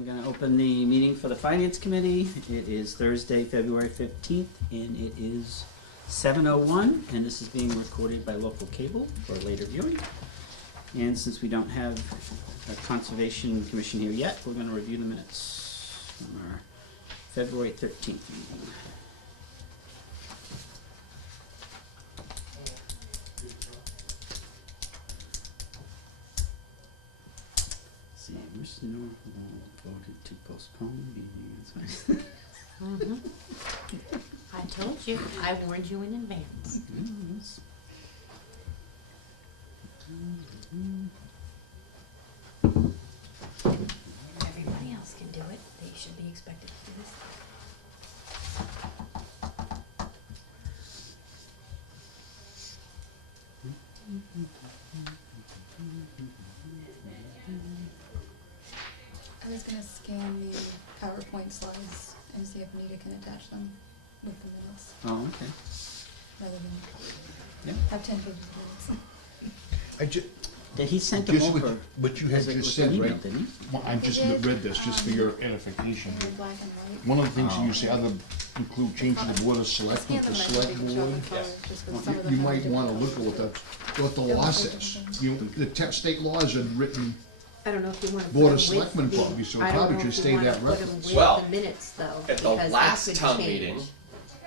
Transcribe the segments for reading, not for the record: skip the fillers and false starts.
I'm going to open the meeting for the Finance Committee. It is Thursday, February 15th, and it is 7:01, and this is being recorded by local cable for later viewing. And since we don't have a Conservation Commission here yet, we're going to review the minutes from our February 13th meeting. Commissioner voted to postpone meeting. I told you. I warned you in advance. Everybody else can do it. They should be expected to do this. I was gonna scan the PowerPoint slides and see if Anita can attach them with the minutes, Oh, okay. rather than Yeah. have 10 pages of minutes. I just, Did he send them just over? what you had as a- just with said, an email, right? didn't he? Well, I just read this, just for your edification. In black and white. One of the things that Oh. you say, other include changing the board of selectmen Scan to them and I select think we can show board. them color, just 'cause some of You them have might different wanna look at what the law says. You, the state laws are written, I don't know if you want to Board put of them with Selectmen the- probably, so I don't probably know should if you stay wanna that put 'em reference. with Well, the minutes, though, At the because last that could town change. meeting,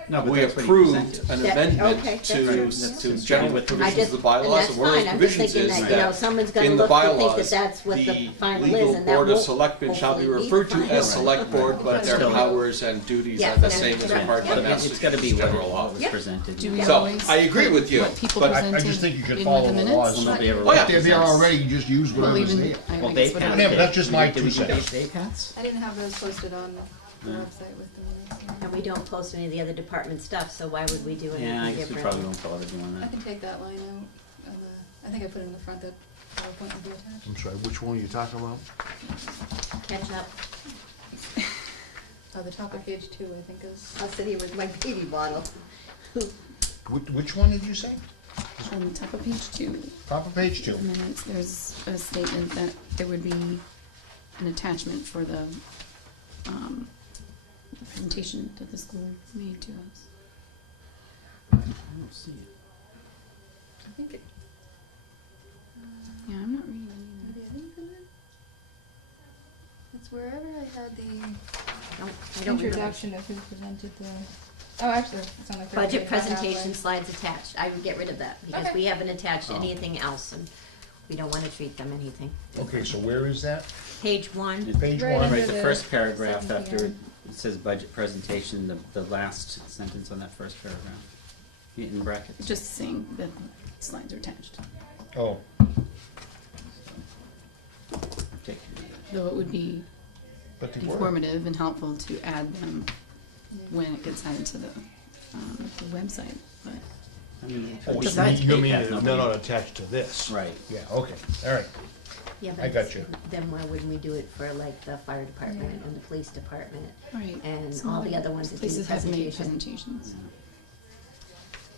No, but we that's what he approved presented. an That- amendment okay, to, that's to right. general With provisions just- of the bylaws, and and one of that's those fine. I'm just provisions thinking is that, you know, that someone's gonna in the look to think that bylaws, that's what the final is, legal and that board of won't selectmen shall be hopefully be referred to final. as select board, but their Still. powers and duties Yeah, are the yeah, same as a right. part Yeah. of But it's got to be what general law. was Yep. presented. Do we So, always I agree with you, what people but I just think you should in follow with the the minutes? laws. Well, nobody ever Oh, yeah. If they're there already, you just use Well, whatever's even, there. I Well, guess vape whatever. pats. Yeah, but that's just my Did we 2 do cents. vape hats? I didn't have those posted on the Yeah. website with the minutes. And we don't post any of the other department stuff, so why would we do anything Yeah, I different? guess we probably won't bother doing I that. can take that line out of the, I think I put it in the front that PowerPoint would be attached. I'm sorry, which one are you talking about? Catch up. The top of page 2, I think is. I'll sit here with my baby bottle. Which one did you say? On the top of page 2, Top of page 2. the minutes, there's a statement that there would be an attachment for the presentation that the school made to us. I don't see it. I think it. Yeah, I'm not reading Are it they in it? It's wherever I had the I don't remember. introduction of who presented the. Oh, actually, it's on the third Budget page, not presentation halfway. slides attached. I would get rid of that because Okay. we haven't attached Oh. anything else and we don't want to treat them anything. Okay, so where is that? Page 1. Page Right 1. under Right, the the first paragraph 7 after PM. it says budget presentation, the last sentence on that first paragraph, in brackets. Just saying that slides are attached. Oh, Okay. Though it would be but they were. informative and helpful to add them when it gets added to the website, but I mean, Oh, besides you vape mean hats, they're nobody- not attached to this? Right. Yeah, okay, all right. Yeah, I but got you. then why wouldn't we do it for like the fire department Yeah. and the police department right. and Some all the other ones that do places has made presentation? presentations.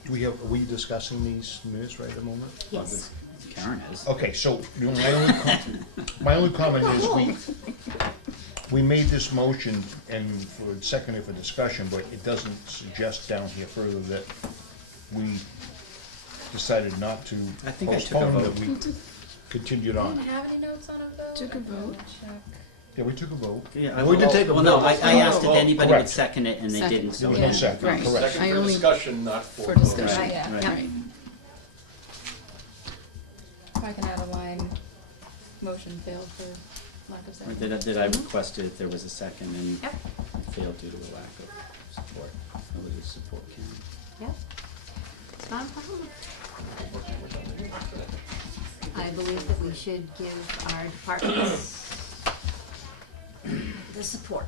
Are we discussing these minutes right at the moment? Well, Yes. this- Karen is. Okay, so you know, my only comment is we made this motion and for seconded for discussion, but it doesn't suggest down here further that we decided not to I think I took a postpone, that vote. we continued I on. didn't have any notes on it though. Took a I can vote. check. Yeah, we took a vote. Yeah, We did take a well, no, vote. I asked if Oh, anybody would correct. second it, and they Second. didn't. There So was yeah. no second, Right. correct. I only- discussion, not For discussion. Right, Yeah. right. Right. If I can add a line, motion failed for lack of Or second. did I request it if there was a second, and Yep. it failed due to a lack of support? Nobody would support Karen. Yeah. It's not a problem. I believe that we should give our departments the support.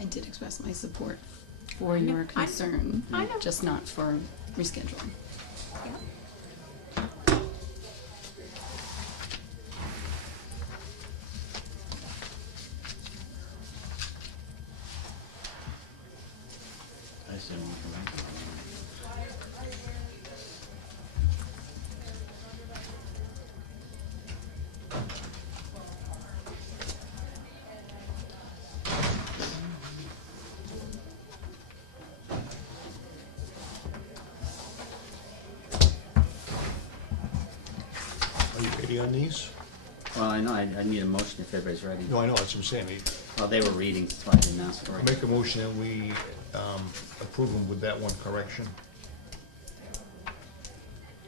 I did express my support for I know, your I know, concern, I know. just not for rescheduling. Yeah. just didn't want to come back. Are you ready on these? Well, I know, I need a motion if everybody's ready. No, I know, that's what I'm saying. Well, they were reading, that's why I didn't ask for I it. make a motion that we approve them with that one correction,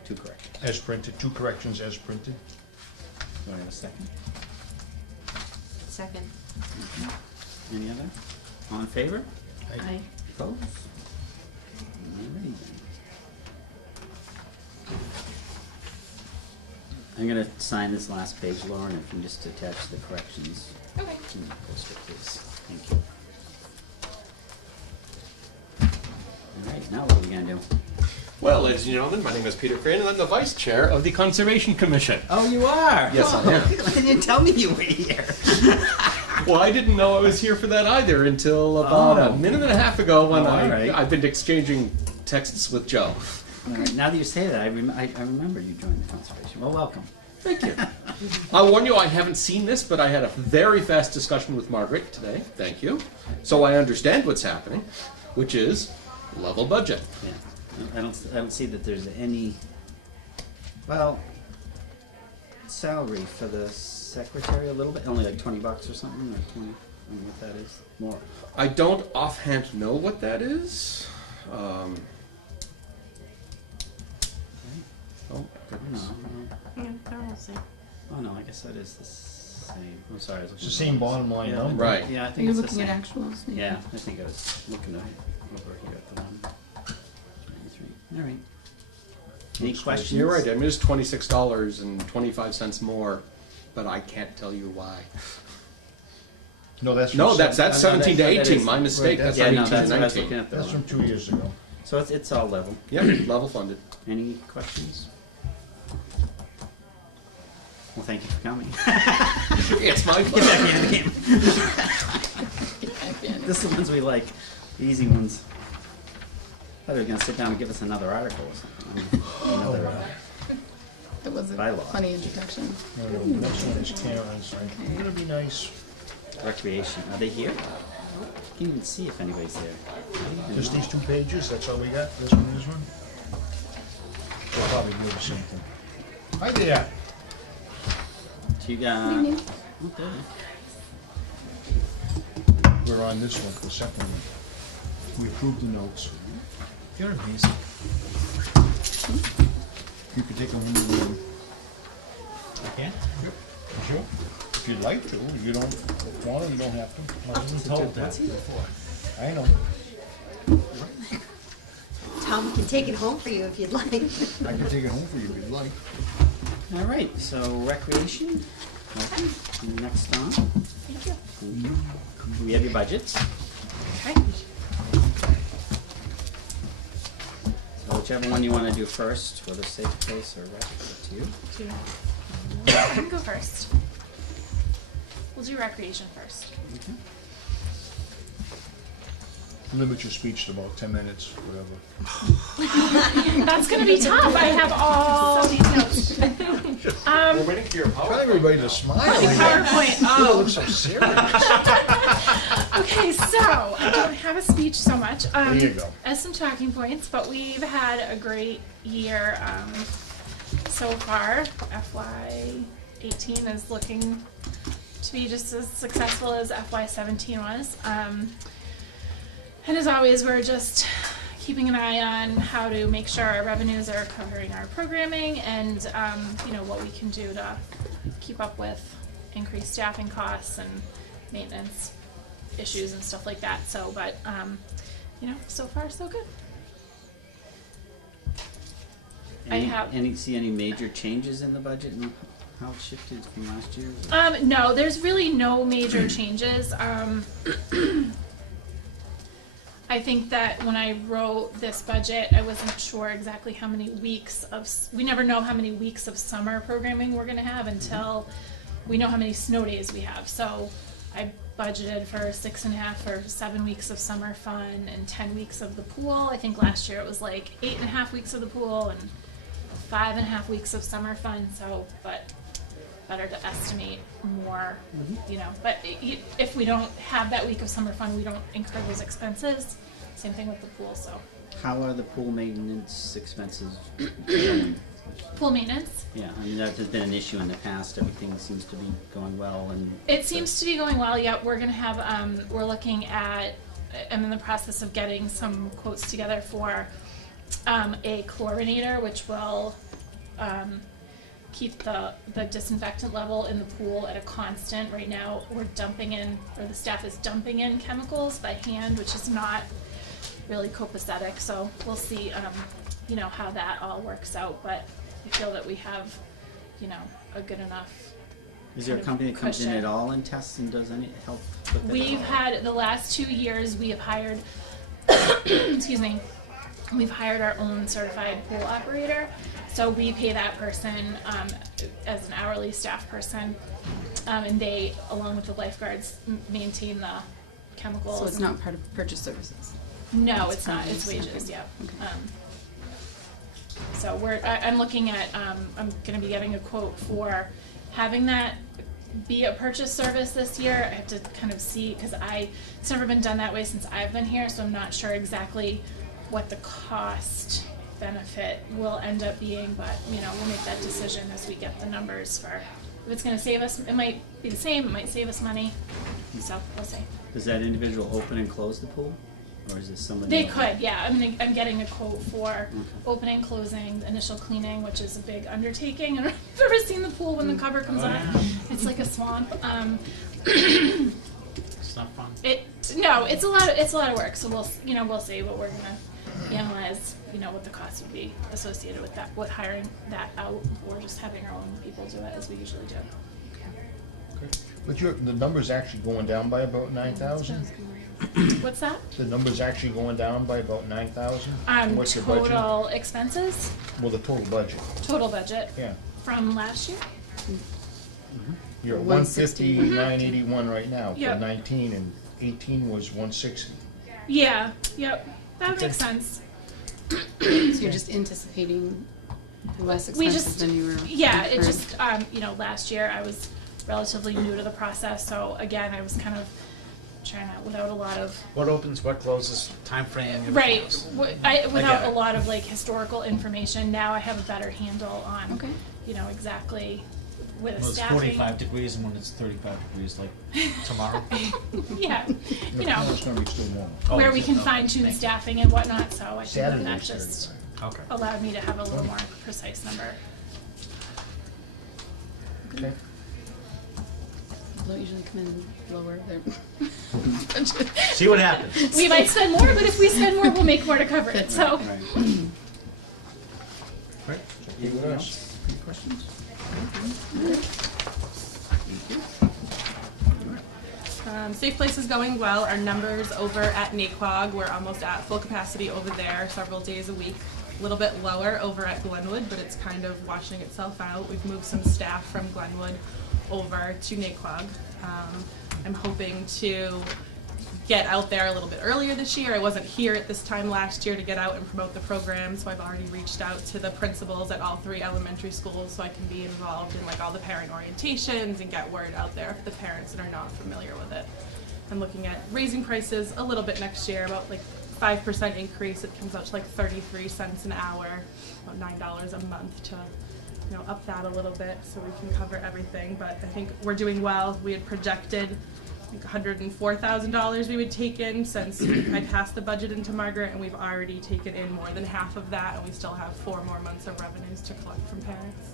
Two corrections. as printed, 2 corrections as printed. Do I have a second? Second. Any other? All in favor? I, Opposed? Alright. I'm gonna sign this last page, Lauren, if you can just attach the corrections Okay. to the poster, please. Thank you. Alright, now what are we gonna do? Well, ladies and gentlemen, my name is Peter Crane, and I'm the Vice Chair of the Conservation Commission. Oh, you are? Yes, I am. Why didn't you tell me you were here? Well, I didn't know I was here for that either until about Oh. a minute and a half ago when Oh, all right. I've been exchanging texts with Joe. Alright, now that you say that, I remember you joined the conservation. Well, welcome. Thank you. I'll warn you, I haven't seen this, but I had a very fast discussion with Margaret today. Thank you. So I understand what's happening, which is level budget. Yeah, I don't see that there's any, well, salary for the secretary a little bit, only like $20 or something, or 20, I don't know what that is, more. I don't offhand know what that is. Oh, No, goodness. oh no, I guess that is the same, I'm sorry. I was It's looking the same at bottom line Yeah. number. Right. Yeah, I are think you it's the looking same. at actuals? maybe? Yeah, I think I was looking over here at the one. 93, alright. Any Looks good. questions? You're right, I mean, it's $26.25 more, but I can't tell you why. No, that's from No, seven- that's no, 17 to that 18, is- my mistake, that's Yeah, no, 18 that's to what I was 19. looking at the That's one. from 2 years ago. So it's all level. Yep, level funded. Any questions? Well, thank you for coming. It's my Get pleasure. back into the game. This is the ones we like, the easy ones. I thought they were gonna sit down and give us another article or something. Another, That was a Bylaw. funny introduction. No, no, the next one is Karen's. Okay. It'll be nice. recreation. Are they here? Can't even see if anybody's there. I don't even Just know. these 2 pages, that's all we got? This one, this one? We'll probably do the same thing. Hi there. Do you got? Evening. Okay. We're on this one, the second one. We approved the notes. You're amazing. You could take them home and read them. I can. Sure. If you'd like to. If you don't want to, you don't have to. I wasn't told that. I know. Tom can take it home for you if you'd like. I can take it home for you if you'd like. All right. So recreation. Okay. Next on. Thank you. We have your budgets. Okay. So whichever one you want to do first, whether safe place or rec, it's up to you. I can go first. We'll do recreation first. Okay. Limit your speech to about 10 minutes, whatever. That's gonna be tough. I have all these notes. We're waiting for your Tell everybody to smile. PowerPoint. You Oh, look so serious. okay. So I don't have a speech so much. There you go. As some talking points, but we've had a great year so far. FY18 is looking to be just as successful as FY17 was. And as always, we're just keeping an eye on how to make sure our revenues are covering our programming and, what we can do to keep up with increased staffing costs and maintenance issues and stuff like that. So, but, so far so good. See any major changes in the budget and how it shifted from last year? No, there's really no major changes. I think that when I wrote this budget, I wasn't sure exactly how many weeks we never know how many weeks of summer programming we're gonna have until we know how many snow days we have. So I budgeted for 6.5 or 7 weeks of summer fun and 10 weeks of the pool. I think last year it was like 8.5 weeks of the pool and 5.5 weeks of summer fun. So, but better to estimate more, you know. But if we don't have that week of summer fun, we don't incur those expenses. Same thing with the pool. So, How are the pool maintenance expenses? pool maintenance. Yeah, I mean, that has been an issue in the past. Everything seems to be going well, and It seems to be going well. Yeah, we're gonna have. We're looking at. I'm in the process of getting some quotes together for a chlorinator, which will keep the disinfectant level in the pool at a constant. Right now, we're dumping in, or the staff is dumping in chemicals by hand, which is not really copacetic. So we'll see, you know, how that all works out. But I feel that we have, you know, a good enough. is there a kind of company that comes in cushion. at all and tests and does any help with that? We've at all? had, the last 2 years, we have hired, excuse me, we've hired our own certified pool operator. So we pay that person as an hourly staff person, and they, along with the lifeguards, maintain the chemicals. So it's not part of purchase services? No, It's it's not. part of It's the wages. staffing. Yeah. Okay. So I'm looking at. I'm going to be getting a quote for having that be a purchase service this year. I have to kind of see, because it's never been done that way since I've been here, so I'm not sure exactly what the cost benefit will end up being. But you know, we'll make that decision as we get the numbers for. If it's going to save us, it might be the same. It might save us money. So we'll see. Does that individual open and close the pool, or is this somebody? They could, yeah. I'm getting a quote for opening, closing, initial cleaning, which is a big undertaking. I don't know if you've ever seen the pool when the cover comes on. It's like a swamp. It's not fun. It's a lot of work. So we'll see what we're gonna analyze. You know what the cost would be associated with that, with hiring that out, or just having our own people do it as we usually do. But the number's actually going down by about 9,000? What's that? The number's actually going down by about 9,000? What's your budget? Total expenses, Well, the total budget, total budget yeah. from last year. You're at 160. 150,981 right now for Yep. 19, and 18 was 160. Yeah. Yep. That makes sense. So you're just anticipating less We expenses just, than you were? yeah, it incurring? just, last year I was relatively new to the process, so again, I was kind of trying to, without a lot of, What opens, what closes, time frame. everything right, else. without it. a lot of like historical information, now I have a better handle on, Okay. you know, exactly with When it's staffing. 45 degrees and when it's 35 degrees, like tomorrow. Yeah, you know, It's gonna be still warm. Oh, where is we it? can Okay, fine tune thank you. staffing and whatnot, so I think that Saturday's just 35. Okay. allowed me to have a little more precise number. Okay. Don't usually come in lower there. See what happens. We might spend more, but if we spend more, we'll make more to cover it, so. Right. Right. Anything else? Any questions? Safe Place is going well. Our numbers over at NAQUAG, we're almost at full capacity over there several days a week. A little bit lower over at Glenwood, but it's kind of washing itself out. We've moved some staff from Glenwood over to NAQUAG. I'm hoping to get out there a little bit earlier this year. I wasn't here at this time last year to get out and promote the program, so I've already reached out to the principals at all 3 elementary schools so I can be involved in like all the parent orientations and get word out there for the parents that are not familiar with it. I'm looking at raising prices a little bit next year, about like 5% increase. It comes out to like 33 cents an hour, about $9 a month to, you know, up that a little bit so we can cover everything. But I think we're doing well. We had projected like $104,000 we would take in since I passed the budget into Margaret, and we've already taken in more than half of that, and we still have 4 more months of revenues to collect from parents.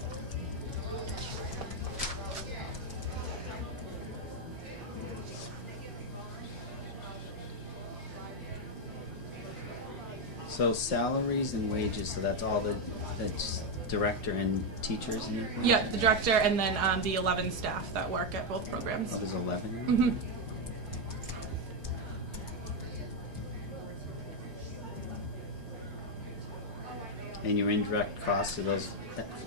So salaries and wages, so that's all that's director and teachers and everything? Yeah, the director and then the 11 staff that work at both programs. Oh, there's 11 now? Mm-hmm. And your indirect costs, are those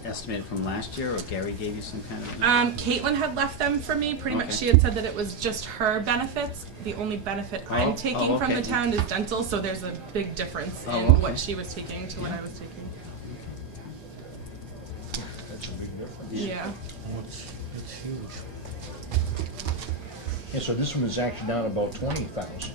estimated from last year, or Gary gave you some kind of? Caitlin had left them for me. Pretty much, Okay. she had said that it was just her benefits. The only benefit I'm Oh, taking oh, from the okay. town is dental, so there's a big difference Oh, in okay. what she was taking to what I was taking. That's a big difference. Yeah. Oh, it's huge. Yeah, so this one is actually down about 20,000.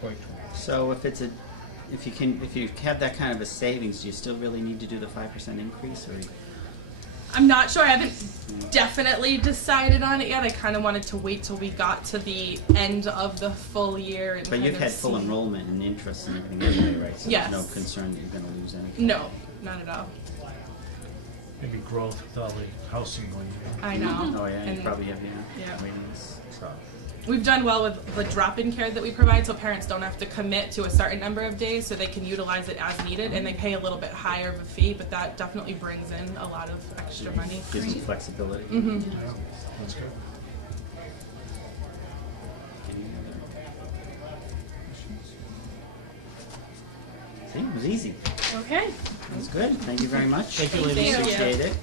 Quite 20. So if you have that kind of a savings, do you still really need to do the 5% increase, or? I'm not sure. I haven't definitely decided on it yet. I kind of wanted to wait till we got to the end of the full year. And But kind you've of had full see. enrollment and interest and everything anyway, right? So Yes. there's no concern that you're gonna lose anything? No, not at all. Maybe growth with all the housing going in. I know. Oh, yeah, you And probably have, Yeah. waiting-lists. So. we've done well with the drop-in care that we provide, so parents don't have to commit to a certain number of days, so they can utilize it as needed, and they pay a little bit higher of a fee, but that definitely brings in a lot of extra money. Gives you flexibility. Mm-hmm. Yeah, that's good. Any other questions? See, it was easy. Okay. That was good. Thank you very much. Thank you, Thank ladies. you. Appreciate it.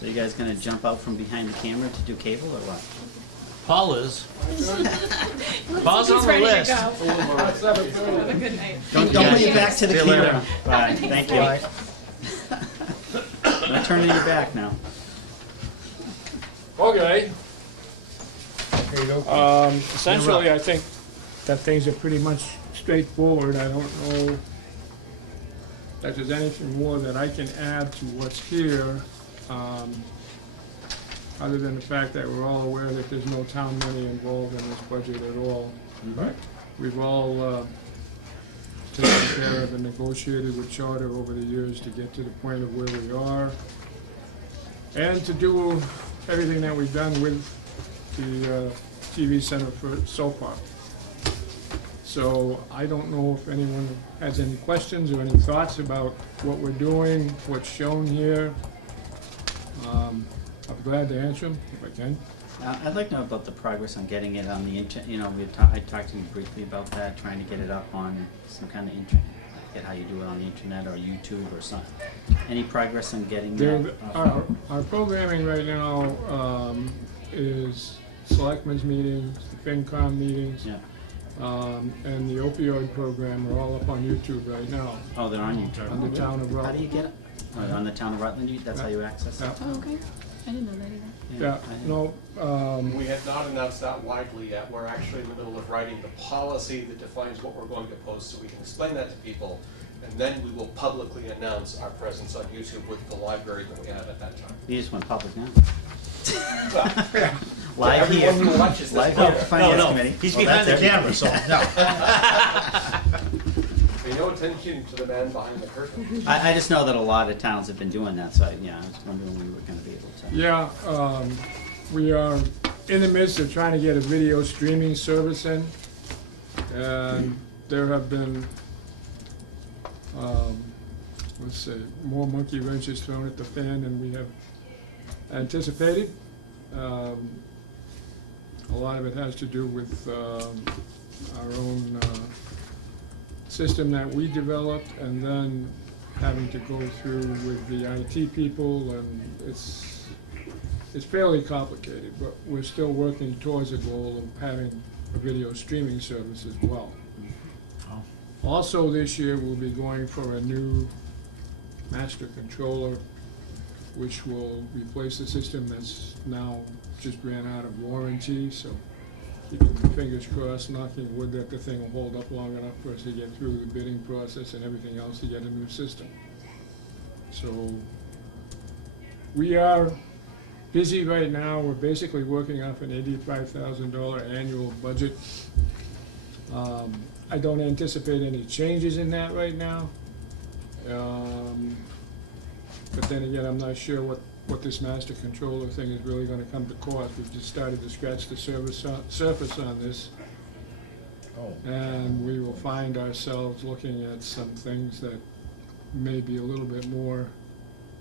So you guys gonna jump out from behind the camera to do cable or what? Paul is. Paul's on He's the ready list. to go. Have a good night. Don't put your back to the See you later. camera. Bye. Thank you. I'm turning your back now. Okay, Okay, okay. essentially, I think that things are pretty much straightforward. I don't know that there's anything more that I can add to what's here, other than the fact that we're all aware that there's no town money involved in this budget at all. Right. We've all taken care of and negotiated with Charter over the years to get to the point of where we are, and to do everything that we've done with the TV center for so far. So I don't know if anyone has any questions or any thoughts about what we're doing, what's shown here. I'm glad to answer them if I can. I'd like to know about the progress on getting it on the internet. You know, I talked to you briefly about that, trying to get it up on some kind of internet. I forget how you do it on the internet or YouTube or something. Any progress on getting that? Our programming right now is selectmen's meetings, the FinCom meetings, Yeah. and the opioid program are all up on YouTube right now, Oh, they're on YouTube. on the town of How do Rutland. you get it? On the town of Rutland, that's how you access it? Yeah. Oh, okay. I didn't know that either. Yeah, I- no, We have not announced that widely yet. We're actually in the middle of writing the policy that defines what we're going to post, so we can explain that to people. And then we will publicly announce our presence on YouTube with the library that we have at that time. You just went public now. Well, Live here. everyone who watches this Live video. here at the Finance Committee. He's Well, behind the that's camera, so, no. Pay no attention to the man behind the curtain. I just know that a lot of towns have been doing that, so I was wondering when we were gonna be able to. yeah, we are in the midst of trying to get a video streaming service in. And there have been, let's say, more monkey wrenches thrown at the fan than we have anticipated. A lot of it has to do with our own system that we developed, and then having to go through with the IT people, and it's fairly complicated, but we're still working towards a goal of having a video streaming service as well. Oh. Also this year, we'll be going for a new master controller, which will replace the system that's now just ran out of warranty, so keeping my fingers crossed, knocking wood that the thing will hold up long enough for us to get through the bidding process and everything else to get a new system. So we are busy right now. We're basically working off an $85,000 annual budget. I don't anticipate any changes in that right now. But then again, I'm not sure what this master controller thing is really gonna come to cost. We've just started to scratch the surface on this. Oh, And we will find ourselves looking at some things that may be a little bit more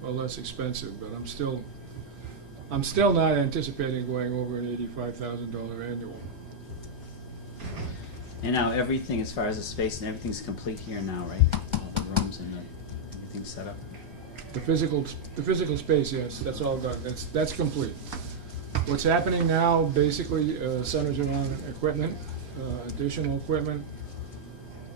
or less expensive, but I'm still not anticipating going over an $85,000 annual. And now everything, as far as the space and everything's complete here now, right? All the rooms and everything's set up. The physical space, yes, that's all done, that's complete. What's happening now basically centers around equipment, additional equipment.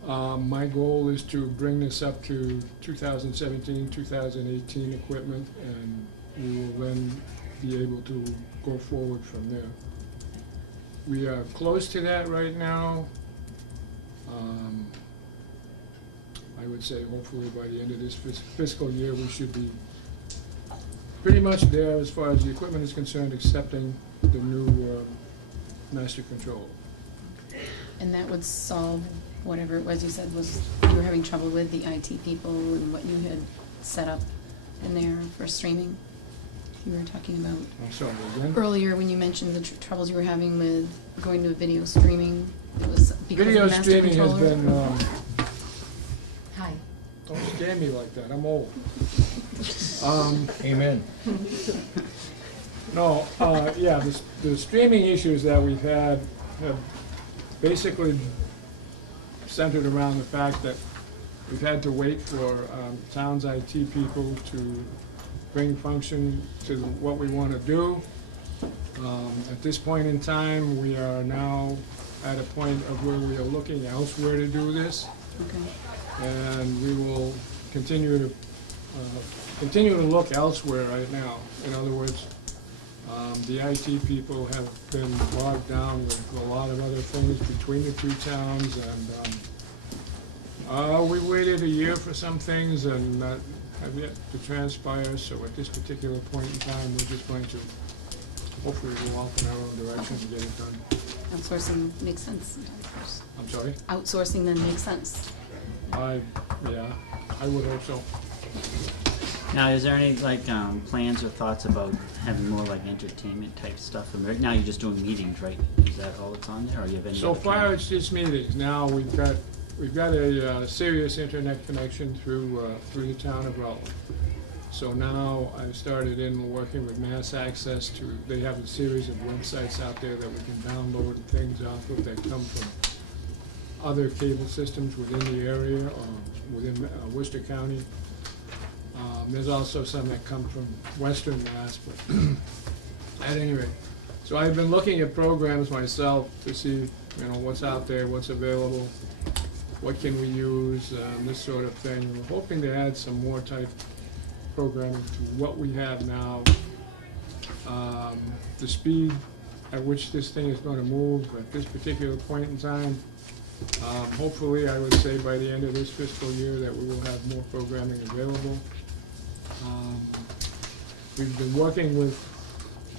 My goal is to bring this up to 2017, 2018 equipment, and we will then be able to go forward from there. We are close to that right now. I would say hopefully by the end of this fiscal year, we should be pretty much there as far as the equipment is concerned, excepting the new master controller. And that would solve whatever it was you said was you were having trouble with the IT people and what you had set up in there for streaming. You were talking about I'm sorry, again? earlier when you mentioned the troubles you were having with going to video streaming. It was because Video of the master streaming has controller. been, Hi. don't scare me like that, I'm old. Amen. No, yeah, the streaming issues that we've had have basically centered around the fact that we've had to wait for town's IT people to bring function to what we want to do. At this point in time, we are now at a point of where we are looking elsewhere to do this, Okay. and we will continue to look elsewhere right now. In other words, the IT people have been bogged down with a lot of other things between the two towns, and we waited a year for some things and that have yet to transpire, so at this particular point in time, we're just going to hopefully go off in our own direction and get it done. Outsourcing makes sense sometimes, of course. I'm sorry? Outsourcing then makes sense. I would hope so. Now, is there any like plans or thoughts about having more like entertainment type stuff? And right now you're just doing meetings, right? Is that all that's on there, or you have any? So other far, plans? it's just meetings. Now, we've got a serious internet connection through the town of Rutland. So now I've started in working with Mass Access they have a series of websites out there that we can download things off of that come from other cable systems within the area or within Worcester County. There's also some that come from Western Mass, but at any rate. So I've been looking at programs myself to see, what's out there, what's available, what can we use, this sort of thing. We're hoping to add some more type programming to what we have now. The speed at which this thing is going to move at this particular point in time, hopefully I would say by the end of this fiscal year that we will have more programming available. We've been working with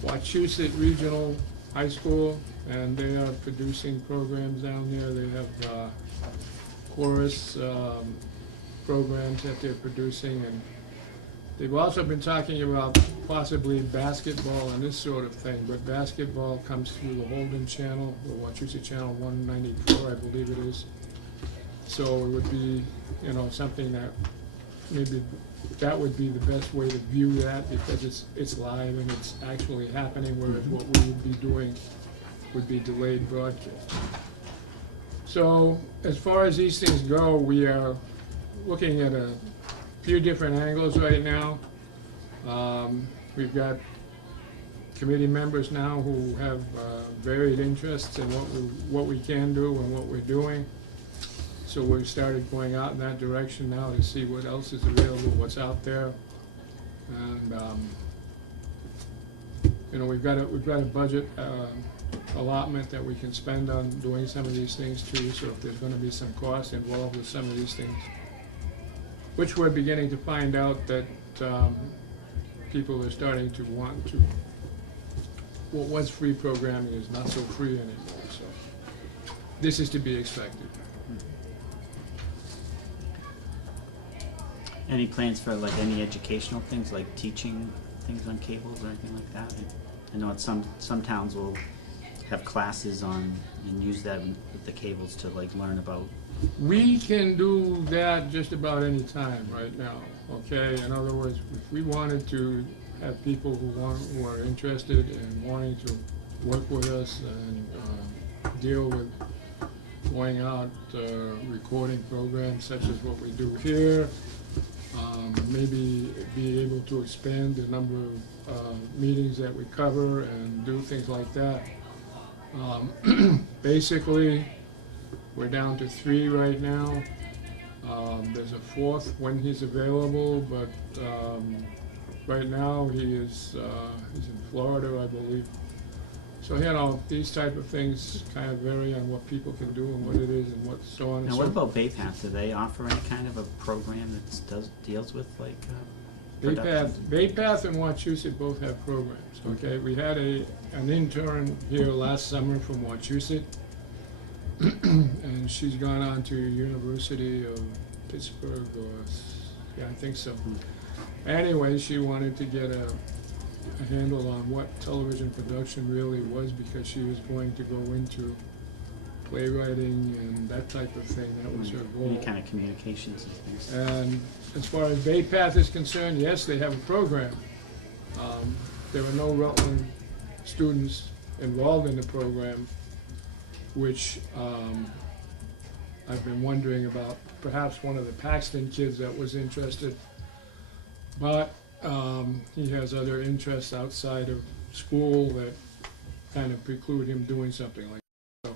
Wachusett Regional High School, and they are producing programs down there. They have chorus programs that they're producing, and they've also been talking about possibly basketball and this sort of thing, but basketball comes through the Holden channel, the Wachusett channel 194, I believe it is. So it would be, something that maybe that would be the best way to view that, because it's live and it's actually happening, whereas what we would be doing would be delayed broadcast. So as far as these things go, we are looking at a few different angles right now. We've got committee members now who have varied interests in what we can do and what we're doing. So we've started going out in that direction now to see what else is available, what's out there. And we've got a budget allotment that we can spend on doing some of these things too. So if there's going to be some cost involved with some of these things, which we're beginning to find out that people are starting to want to. What was free programming is not so free anymore. So this is to be expected. Any plans for like any educational things, like teaching things on cables or anything like that? I know some towns will have classes on and use that with the cables to like learn about. We can do that just about any time right now. Okay, in other words, if we wanted to have people who are interested in wanting to work with us and deal with going out, recording programs such as what we do here, maybe be able to expand the number of meetings that we cover and do things like that. Basically, we're down to 3 right now. There's a 4th when he's available, but right now he's in Florida, I believe. So, you know, these type of things kind of vary on what people can do and what it is and what so on and Now, so what forth. about Bay Path? Do they offer any kind of a program that deals with like production? Bay Path and Wachusett both have programs, okay? We had an intern here last summer from Wachusett, and she's gone on to University of Pittsburgh, yeah, I think so. Anyway, she wanted to get a handle on what television production really was because she was going to go into playwriting and that type of thing. That was her goal. Any kind of communications and things. And as far as Bay Path is concerned, yes, they have a program. There are no Rutland students involved in the program, which I've been wondering about. Perhaps one of the Paxton kids that was interested, but he has other interests outside of school that kind of preclude him doing something like that.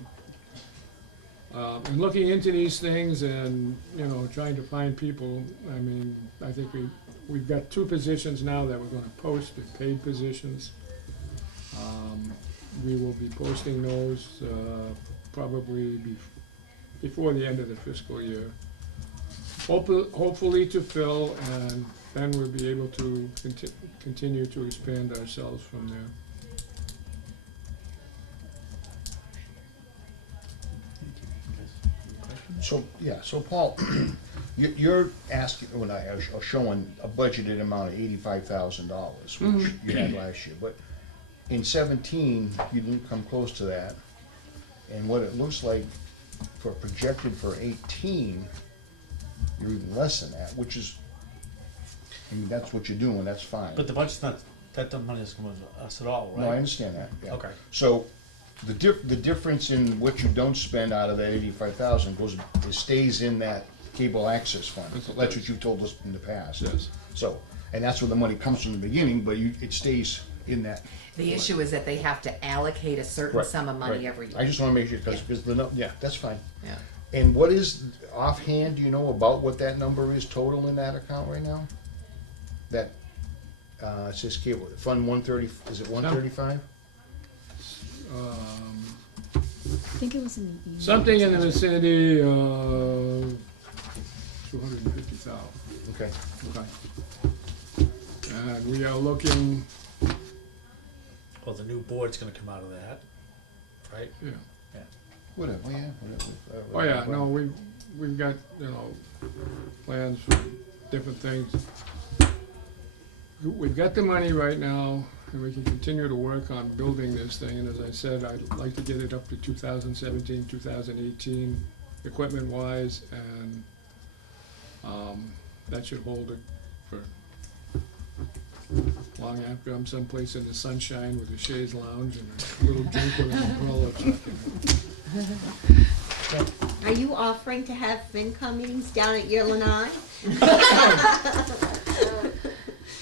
So, and looking into these things and, you know, trying to find people, I mean, I think we've got 2 positions now that we're going to post, the paid positions. We will be posting those probably before the end of the fiscal year. Hopefully to fill, and then we'll be able to continue to expand ourselves from there. So, yeah, so Paul, you're asking, when I was showing a budgeted amount of $85,000, which you had last year, but in 17, you didn't come close to that. And what it looks like for projected for 18, you're even less than that, which is, I mean, that's what you're doing, that's fine. But the budget's not, that money doesn't come to us at all, right? No, I understand that, yeah. Okay. So, the difference in what you don't spend out of that 85,000 it stays in that cable access fund. That's what you told us in the past. Yes. So, and that's where the money comes from in the beginning, but it stays in that. The issue is that they have to allocate a certain Right, sum of money right. every year. I just wanna make sure, because yeah, that's fine. Yeah. And what is, offhand, do you know about what that number is total in that account right now? That, it says cable, Fund 130, is it 135? I think it was in the email. Something in the vicinity of 250,000. Okay. Okay. And we are looking, Well, the new board's gonna come out of that, right? yeah. Whatever, yeah, whatever. Oh, yeah, no, we've got, you know, plans for different things. We've got the money right now, and we can continue to work on building this thing, and as I said, I'd like to get it up to 2017, 2018, equipment-wise, and that should hold it for long after I'm someplace in the sunshine with a chaise lounge and a little drink with an umbrella truck. Are you offering to have FinCom meetings down at your lanai?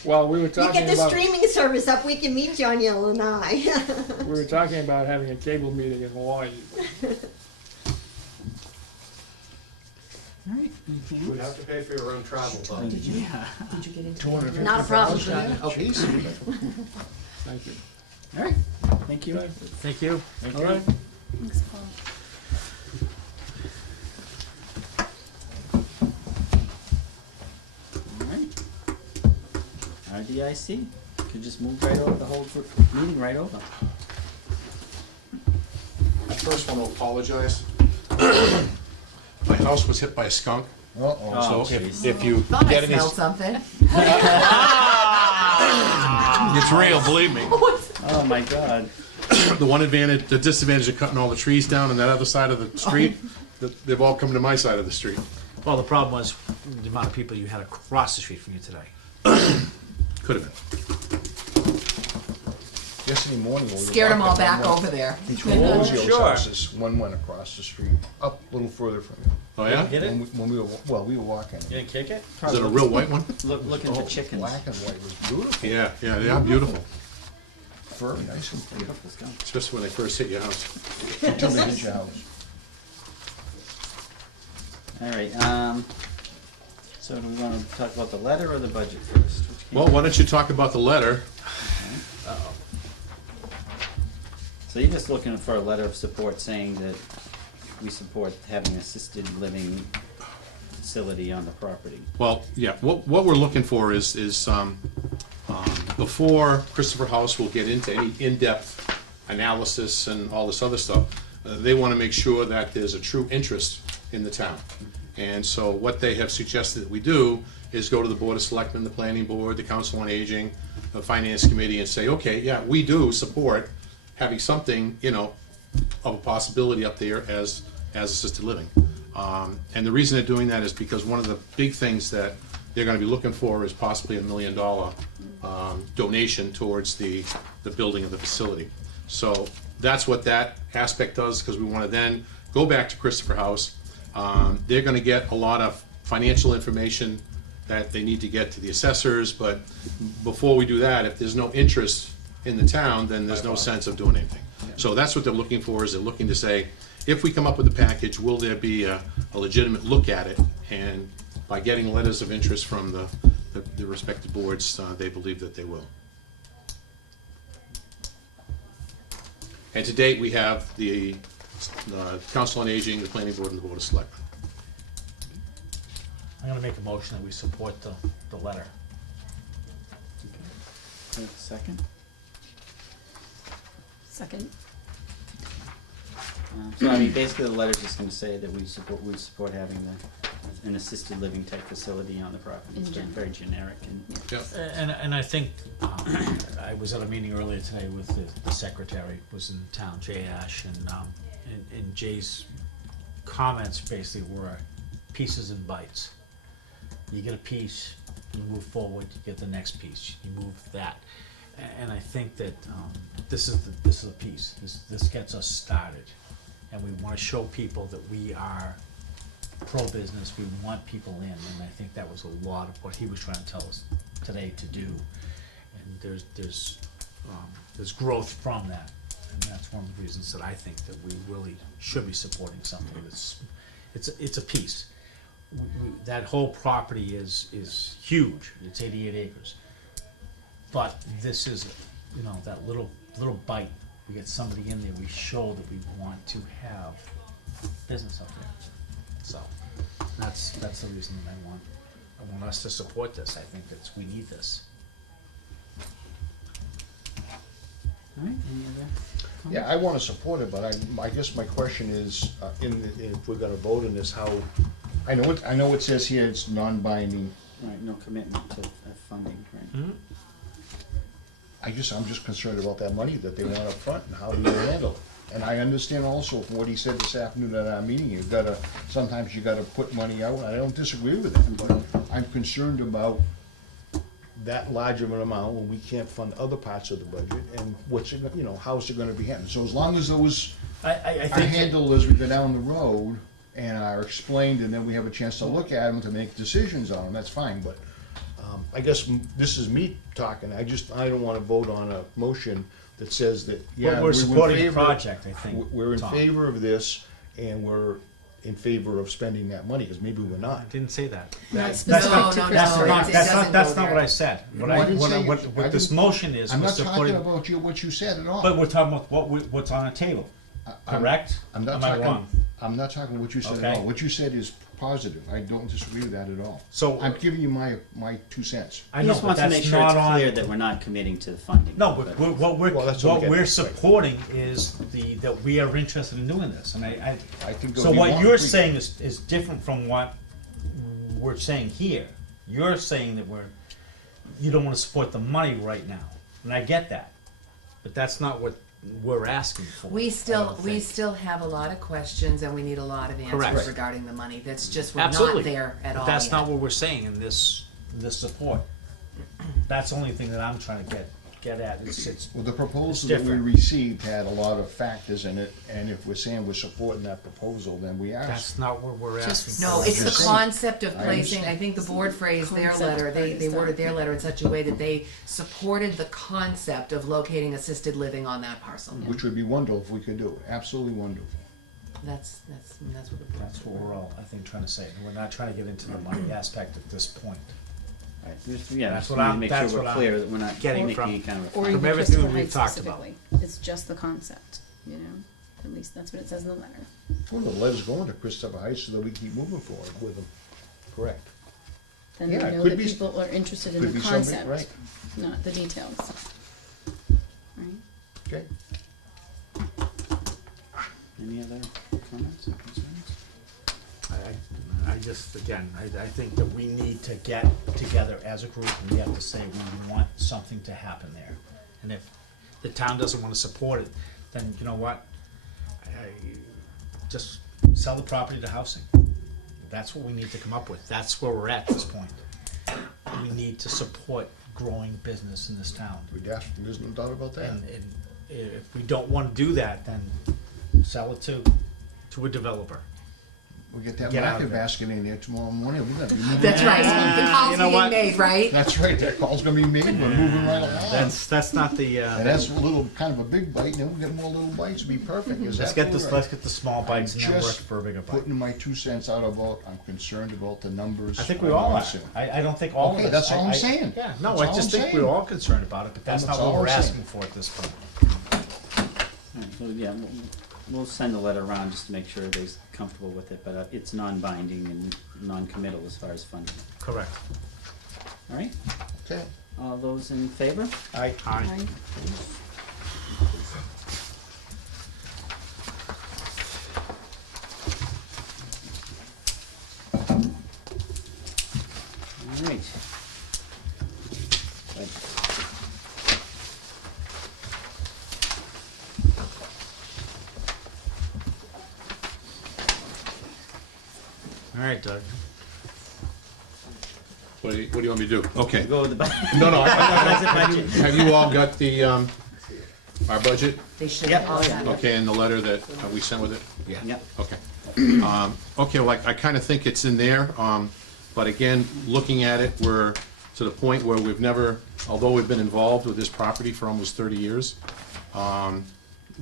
Well, we were You talking get the about, streaming service up, we can meet you on your lanai. we were talking about having a cable meeting in Hawaii. All right, anything You would else? have to pay for your own travel, though. Yeah. Did you get into 250,000? Not a problem. Okay. Thank you. All right, thank you. Thank you. All right. Thanks, Paul. All right. RDIC, could just move right over the whole meeting right over. I first want to apologize. My house was hit by a skunk. Uh-oh. So jeez. if you Thought I get any, smelled something. it's real, believe me. Oh my God. The disadvantage of cutting all the trees down on that other side of the street, they've all come to my side of the street. Well, the problem was the amount of people you had across the street from you today. Could have been. Yesterday morning, when we were Scared them all walking, back one over there. between Rosio's Sure. houses, one went across the street, up a little further from you. Oh, yeah? Get it? When we were, we were walking. You didn't kick it? Is it a real white one? Looking for chickens. Black and white was beautiful. Yeah, yeah, they are beautiful, Fur, nice and clear. Let's go. especially when they first hit your house. Until they hit your house. All right, so do we want to talk about the letter or the budget first? Which came Well, why don't you talk about the letter? So you're just looking for a letter of support saying that we support having assisted living facility on the property. Well, yeah, what we're looking for is before Christopher House will get into any in-depth analysis and all this other stuff, they want to make sure that there's a true interest in the town. And so what they have suggested that we do is go to the Board of Selectmen, the Planning Board, the Council on Aging, the Finance Committee, and say, okay, yeah, we do support having something, of a possibility up there as assisted living. And the reason they're doing that is because one of the big things that they're gonna be looking for is possibly $1 million donation towards the building of the facility. So that's what that aspect does, because we wanna then go back to Christopher House. They're gonna get a lot of financial information that they need to get to the assessors, but before we do that, if there's no interest in the town, then there's no sense of doing anything. So that's what they're looking for, is they're looking to say, if we come up with a package, will there be a legitimate look at it? And by getting letters of interest from the respective boards, they believe that they will. And to date, we have the Council on Aging, the Planning Board, and the Board of Selectmen. I'm gonna make a motion that we support the letter. Second? Second. So I mean, basically the letter's just gonna say that we support having an assisted living type facility on the property. It's In very generic and. Yep. And I think, I was at a meeting earlier today with the secretary, was in town, Jay Ash, and Jay's comments basically were pieces and bites. You get a piece, you move forward, you get the next piece, you move that. And I think that this is a piece. This gets us started, and we want to show people that we are pro-business. We want people in, and I think that was a lot of what he was trying to tell us today to do. And there's growth from that, and that's one of the reasons that I think that we really should be supporting something that's it's a piece. That whole property is huge. It's 88 acres. But this is, that little bite. We get somebody in there, we show that we want to have business up there. So that's the reason that I want us to support this. I think we need this. All right, any other comments? Yeah, I wanna support it, but I guess my question is, if we're gonna vote on this, how, I know it says here it's non-binding. Right, no commitment to funding, right? Mm-hmm. I'm just concerned about that money that they want up front and how do you handle it? And I understand also from what he said this afternoon at our meeting, sometimes you gotta put money out, and I don't disagree with that, but I'm concerned about that large of an amount when we can't fund other parts of the budget, and how's it gonna be handled? So as long as those I are think handled as we go down the road and are explained, and then we have a chance to look at them to make decisions on them, that's fine, but I guess this is me talking, I don't wanna vote on a motion that says that, yeah, we're in supporting the favor- project, I think. We're in Tom. favor of this, and we're in favor of spending that money, because maybe we're I not. didn't say that. Not That's specific not, to no, that's no, not, it that's doesn't not, that's go not there. what I said. No, I didn't say What this motion is, I'm we're not talking supporting, about what you said at all. but we're talking about what's on the table, correct? I'm not Am I talking, wrong? I'm not talking what you said Okay. at all. What you said is positive. I don't disagree with that at all. So, I'm giving you my 2 cents. I He know, just but wants to that's make sure it's not clear on. that we're not committing to the funding. No, but what Well, that's what I'm getting at. supporting is that we are interested in doing this, and I think so what you're saying is different from what we're saying here. You're saying that you don't want to support the money right now, and I get that, but that's not what we're asking for. We I still, don't we think. still have a lot of questions and we need a lot of answers Correct. regarding the money. That's just, we're Absolutely. not there at all That's yet. not what we're saying in this support. That's the only thing that I'm trying to get at, it's Well, the proposal It's that we different. received had a lot of factors in it, and if we're saying we're supporting that proposal, then we are. that's not what we're Just- asking for. No, it's the Just saying. concept of I placing, understand. I think the board phrased their Concept letter, they phrase, worded their letter in such a way that they supported the concept of locating assisted living on that parcel. Which would be wonderful if we could do it, absolutely wonderful. That's what the board. That's what we're all, I think, trying to say. We're not trying to get into the money aspect at this point. Right, yeah, That's just what need to I'm- make that's sure we're what I'm clear that we're not getting making from- any kind of. Or From even everything Christopher we've Heights talked about. specifically. It's just the concept, you know? At least that's what it says in the letter. Well, the letter's going to Christopher Heights so that we keep moving forward with them. Correct. Then Yeah, we it know could that be- people are interested in could the be somebody- concept, right. not the details. Right? Okay. Any other comments or concerns? I just, again, I think that we need to get together as a group and we have to say we want something to happen there. And if the town doesn't wanna support it, then you know what? Just sell the property to housing. That's what we need to come up with. That's where we're at this point. We need to support growing business in this town. There's no doubt about that. And if we don't wanna do that, then sell it to a developer. We get that Get out market of it. basket in there tomorrow morning, we're gonna be moving. That's right, the call's You know being what? made, right? That's right, that call's gonna be made, we're moving right along. That's not the, And that's a little, kind of a big bite, and then we'll get more little bites, be perfect, is let's that get this, let's get the small bites and then work Just for a bigger bite. putting my 2 cents out about, I'm concerned about the numbers. I think we on all are. Monson. I don't think all of us. Okay, that's all I'm I- saying. Yeah, no, That's I all just I'm think saying. we're all concerned about it, but that's That's not what all we're I'm asking saying. for at this point. Alright, so yeah, we'll send a letter around just to make sure everybody's comfortable with it, but it's non-binding and non-committal as far as funding. Correct. Alright, Okay. all those in favor? Aye. Right? Alright. Right. All right, Doug. What do you want me to do? Okay. Go with the budget. No, no, Budget. have you all got the, our budget? They should Yep. all have it. Okay, and the letter that we sent with it? Yep. Okay. Okay, well, I kind of think it's in there, but again, looking at it, we're to the point where we've never, although we've been involved with this property for almost 30 years,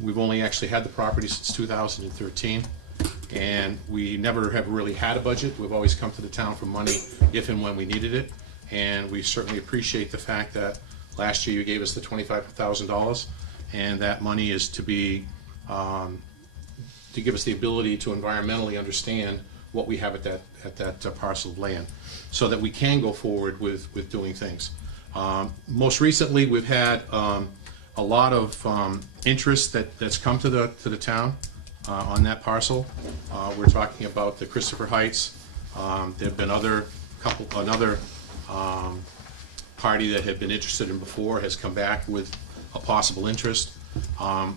we've only actually had the property since 2013, and we never have really had a budget. We've always come to the town for money if and when we needed it, and we certainly appreciate the fact that last year you gave us the $25,000, and that money is to be, to give us the ability to environmentally understand what we have at that parcel of land, so that we can go forward with doing things. Most recently, we've had a lot of interest that's come to the town on that parcel. We're talking about the Christopher Heights. There have been another party that had been interested in before has come back with a possible interest.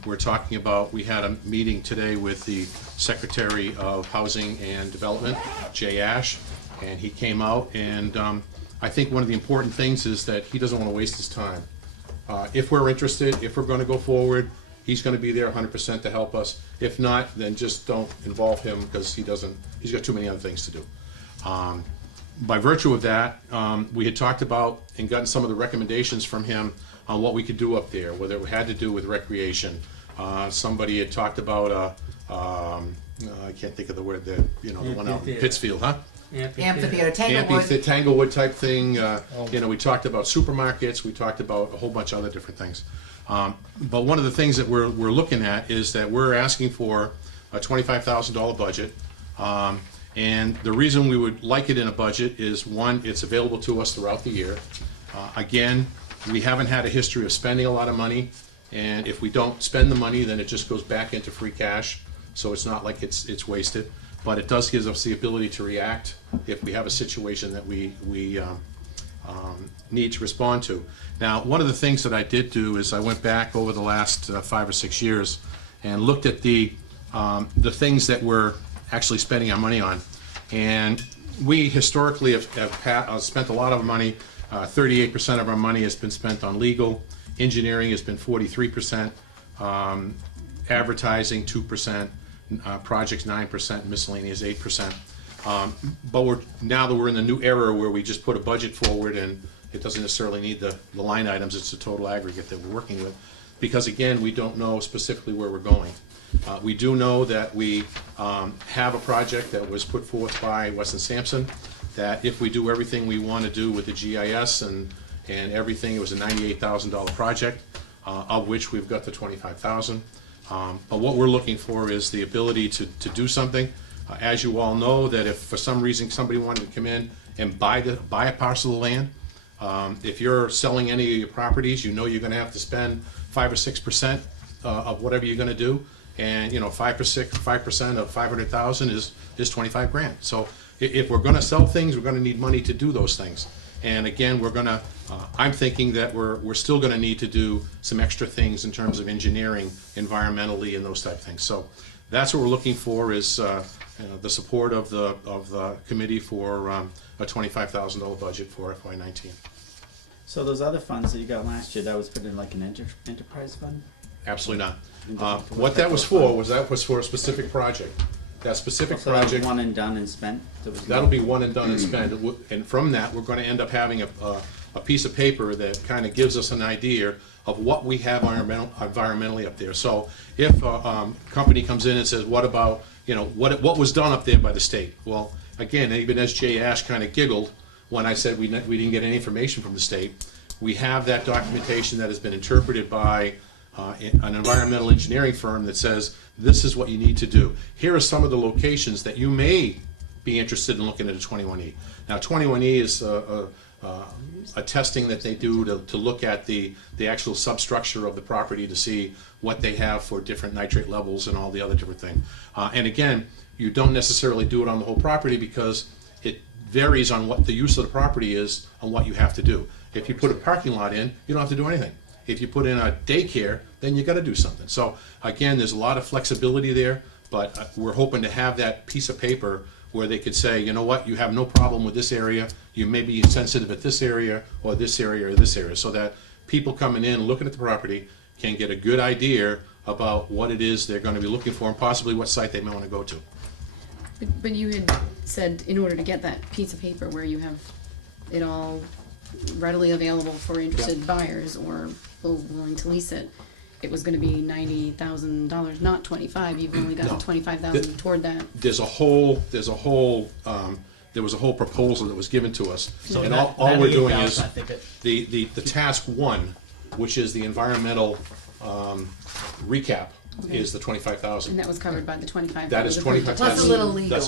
We're talking about, we had a meeting today with the Secretary of Housing and Development, Jay Ash, and he came out, and I think one of the important things is that he doesn't want to waste his time. If we're interested, if we're going to go forward, he's going to be there 100% to help us. If not, then just don't involve him, because he's got too many other things to do. By virtue of that, we had talked about and gotten some of the recommendations from him on what we could do up there, whether it had to do with recreation. Somebody had talked about I can't think of the word, the one out in Pittsfield, huh? Amphitheater, Tanglewood. Tanglewood type thing. We talked about supermarkets. We talked about a whole bunch of other different things. But one of the things that we're looking at is that we're asking for a $25,000 budget. And the reason we would like it in a budget is, one, it's available to us throughout the year. Again, we haven't had a history of spending a lot of money, and if we don't spend the money, then it just goes back into free cash, so it's not like it's wasted. But it does give us the ability to react if we have a situation that we need to respond to. Now, one of the things that I did do is I went back over the last 5 or 6 years and looked at the things that we're actually spending our money on. And we historically have spent a lot of money. 38% of our money has been spent on legal. Engineering has been 43%. Advertising 2%. Projects 9%. Miscellaneous 8%. But now that we're in the new era where we just put a budget forward and it doesn't necessarily need the line items, it's the total aggregate that we're working with. Because again, we don't know specifically where we're going. We do know that we have a project that was put forth by Weston Sampson, that if we do everything we want to do with the GIS and everything, it was a $98,000 project, of which we've got the $25,000. But what we're looking for is the ability to do something. As you all know, that if for some reason somebody wanted to come in and buy a parcel of land, if you're selling any of your properties, you know you're going to have to spend 5 or 6% of whatever you're going to do, and 5% of 500,000 is 25 grand. So if we're going to sell things, we're going to need money to do those things. And again, I'm thinking that we're still going to need to do some extra things in terms of engineering, environmentally, and those type of things. So that's what we're looking for, is the support of the committee for a $25,000 budget for FY19. So those other funds that you got last year, that was put in like an enterprise fund? Absolutely not. What that was for was for a specific project. That specific So that was project. one and done and spent? That'll be one and done and spent. And from that, we're going to end up having a piece of paper that kind of gives us an idea of what we have environmentally up there. So if a company comes in and says, what about, what was done up there by the state? Well, again, even as Jay Ash kind of giggled when I said we didn't get any information from the state, we have that documentation that has been interpreted by an environmental engineering firm that says, this is what you need to do. Here are some of the locations that you may be interested in looking at a 21E. Now, 21E is a testing that they do to look at the actual substructure of the property to see what they have for different nitrate levels and all the other different things. And again, you don't necessarily do it on the whole property because it varies on what the use of the property is on what you have to do. If you put a parking lot in, you don't have to do anything. If you put in a daycare, then you got to do something. So again, there's a lot of flexibility there, but we're hoping to have that piece of paper where they could say, you know what, you have no problem with this area, you may be sensitive at this area or this area or this area, so that people coming in, looking at the property, can get a good idea about what it is they're going to be looking for and possibly what site they may want to go to. But you had said in order to get that piece of paper where you have it all readily available for interested buyers or willing to lease it, it was going to be $90,000, not 25. You've only got 25,000 toward that. There was a whole proposal that was given to us, So and that all we're doing 98,000, is I think the task one, which is the environmental recap, is the 25,000. And that was covered by the 25. That is 25,000. Plus a little legal.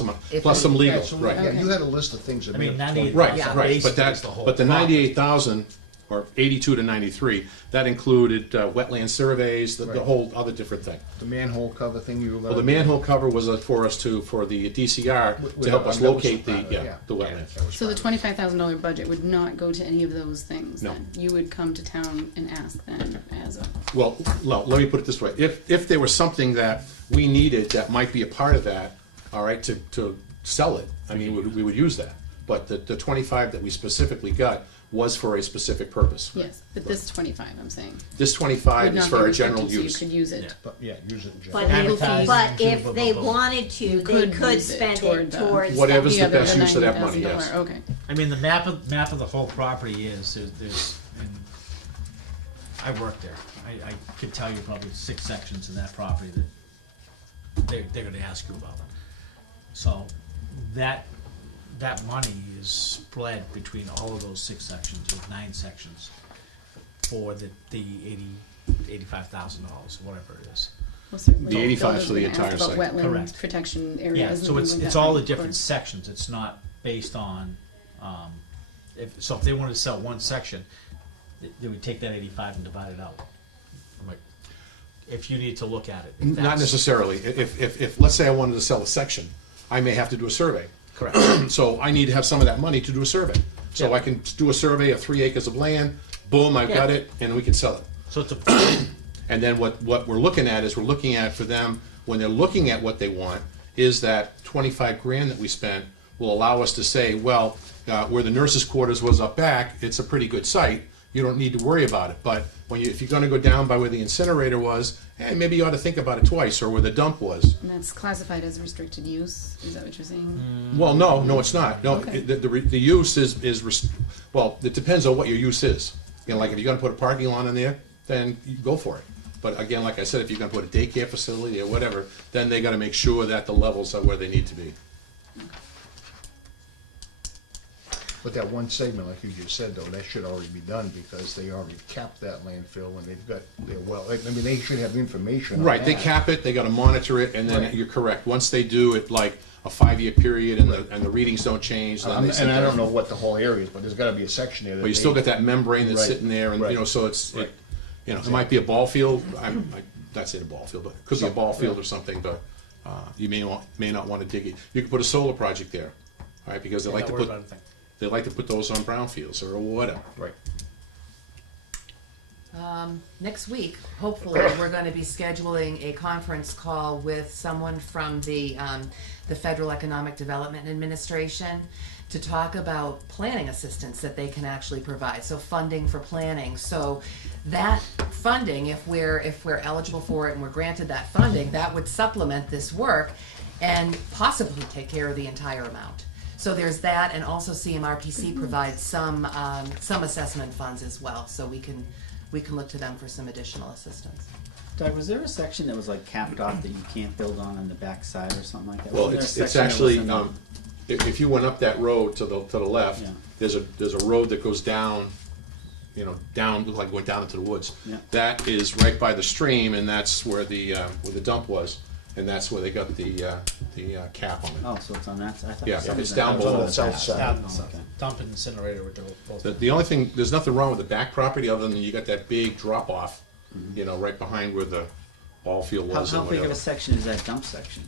Plus some legal, So, right. yeah, you had a list of things that I mean, made 98,000. Right, Yeah. right, basically but is the whole the project. 98,000, or 82 to 93, that included wetland surveys, the Right. whole other different thing. the manhole cover thing you were Well, the manhole cover was for the DCR to help us locate the wetland. So the $25,000 budget would not go to any of those things. No. Then you would come to town and ask then as a. Well, let me put it this way. If there was something that we needed that might be a part of that, all right, to sell it, I mean, we would use that. But the 25 that we specifically got was for a specific purpose. Yes, but this 25, I'm saying. This 25 would is not for be our general restricted, so use. you could use it. Yeah. But, yeah, use it in general. But Advertising, but if blah, they blah, blah. wanted to, You they could could use it spend toward it the- towards. Whatever's the other best than use of that money, $90,000. yes. Okay. I mean, the map of the whole property is, there's, and I worked there. I could tell you probably 6 sections in that property that they're gonna ask you about. So that money is spread between all of those 6 sections, or 9 sections, for the $85,000, whatever it is. Well, certainly The 85 Bill for the was gonna entire ask about site. wetlands Correct. protection Yeah, areas. so and it's things like all that, the of different course. sections, it's not based on, if they wanted to sell one section, they would take that 85 and divide it out. Like, if you need to look at it. if Not that's- necessarily. If let's say I wanted to sell a section, I may have to do a survey. Correct. So I need to have some of that money to do a survey. So I can do a survey of 3 acres of land, boom, I've got it, and we can sell it. So it's a, And then what we're looking at is, we're looking at for them, when they're looking at what they want, is that 25 grand that we spent will allow us to say, well, where the nurses' quarters was up back, it's a pretty good site, you don't need to worry about it. But if you're gonna go down by where the incinerator was, maybe you ought to think about it twice, or where the dump was. And that's classified as restricted use, is that what you're saying? Well, no, it's not. No, Okay. the use well, it depends on what your use is. You know, like if you're gonna put a parking lot in there, then you go for it. But again, like I said, if you're gonna put a daycare facility or whatever, then they gotta make sure that the levels are where they need to be. But that one segment, like you just said, though, that should already be done, because they already capped that landfill, and they've got their well, I mean, they should have information on Right, they that. cap it, they gotta monitor it, and then Right. you're correct. Once they do it, like a 5-year period, and the readings don't change, then they. And I don't know what the whole area is, but there's gotta be a section there that But you still they- got that membrane that's Right, sitting there, and, you right, know, so it's, right. it might be a ball field, I'm not saying a ball field, but it could be a ball field Yeah. or something, but, you may not wanna dig it. You could put a solar project there, all right, because they like to not worry put, about anything. they like to put those on brownfields or whatever. Right. Next week, hopefully, we're gonna be scheduling a conference call with someone from the Federal Economic Development Administration to talk about planning assistance that they can actually provide, so funding for planning. So that funding, if we're eligible for it and we're granted that funding, that would supplement this work and possibly take care of the entire amount. So there's that, and also CMRPC provides some assessment funds as well, so we can look to them for some additional assistance. Doug, was there a section that was like capped off that you can't build on the back side or something like that? Well, Wasn't there a it's section that actually, was in if you went up that road to the left, Yeah. there's a road that goes down, look like going down into the woods. Yeah. That is right by the stream, and that's where the dump was, and that's where they got the cap on it. Oh, so it's on that side? I thought Yeah, you said it's it down was below. on the south side. Down, Okay. dump and incinerator with both. The only thing, there's nothing wrong with the back property, other than you got that big drop off, right behind where the ball field How, was how and big of a whatever. section is that dump section?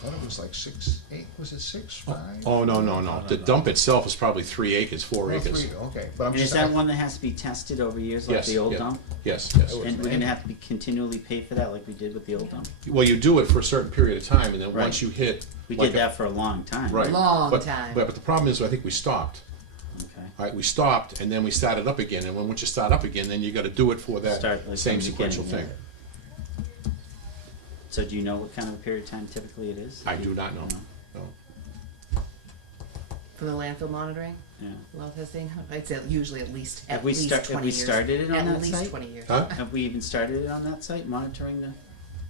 I thought it was like 6, 8, was it 6, 5? Oh, no. The dump itself is probably 3 acres, 4 Oh, acres. 3, okay, but I'm And is just. that one that has to be tested over years like Yes, the old yeah. dump? Yes. And we're gonna have to be continually pay for that like we did with the old dump? Well, you do it for a certain period of time, and then Right. once you hit. We like did that for a long time. Right. Long But- time. But the problem is, I think we stopped. Okay. All right, we stopped, and then we started up again, and once you start up again, then you gotta do it for that Start, like, same from the sequential beginning, thing. So do you know what kind of a period of time typically it is? I do not know. No. For the landfill monitoring, Yeah. well testing, I'd say usually at least Have we 20 have we years. started it on that At least site? 20 years. Huh? Have we even started it on that site, monitoring the?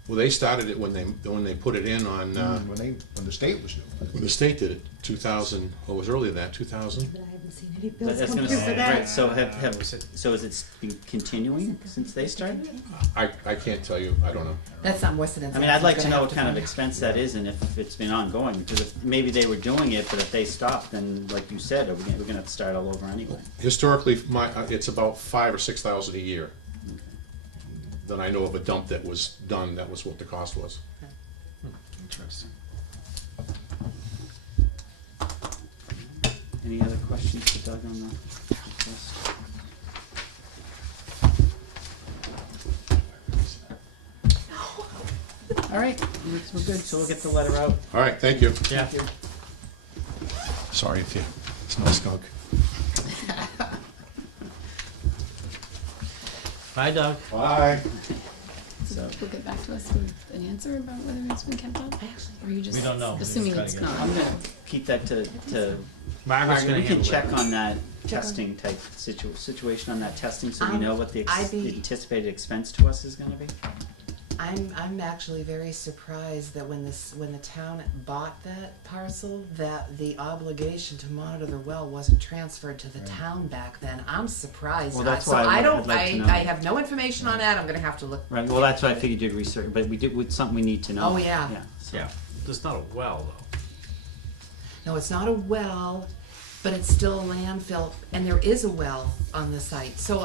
Well, they started it when they put it in on, When the state was new. when the state did it, 2000, or it was earlier than that, 2000? But I haven't seen any But bills that's come gonna through for that. right. So is it been continuing since they started? I can't tell you, I don't know. That's something Weston and I mean, I'd like to Sampson's know gonna what have kind of find out. expense that is and if it's been ongoing, because if maybe they were doing it, but if they stopped, then like you said, we're gonna have to start all over anyway. Historically, it's about 5,000 or 6,000 a year. Then I know of a dump that was done, that was what the cost was. Interesting. Any other questions for Doug on the list? All right, we're good, so we'll get the letter out. All right, thank you. Yeah. Sorry if you smell skunk. Bye, Doug. Bye. So you'll get back to us with an answer about whether it's been kept up? Or are you just We don't know. We assuming just it's gotta not? I'm gonna keep that to Margaret's gonna we can handle check that. on that testing type situation on that testing, so we know what the I'd be- the anticipated expense to us is gonna be. I'm actually very surprised that when the town bought that parcel, that the obligation to monitor the well wasn't transferred to the town back then. I'm surprised. Well, that's So why I I'd don't, like to know. I have no information on that. I'm gonna have to look. Right, well, that's why I figured you'd research, but we did, with something we need to know. Oh, yeah. Yeah, so. Yeah, there's not a well, though. No, it's not a well, but it's still a landfill, and there is a well on the site. So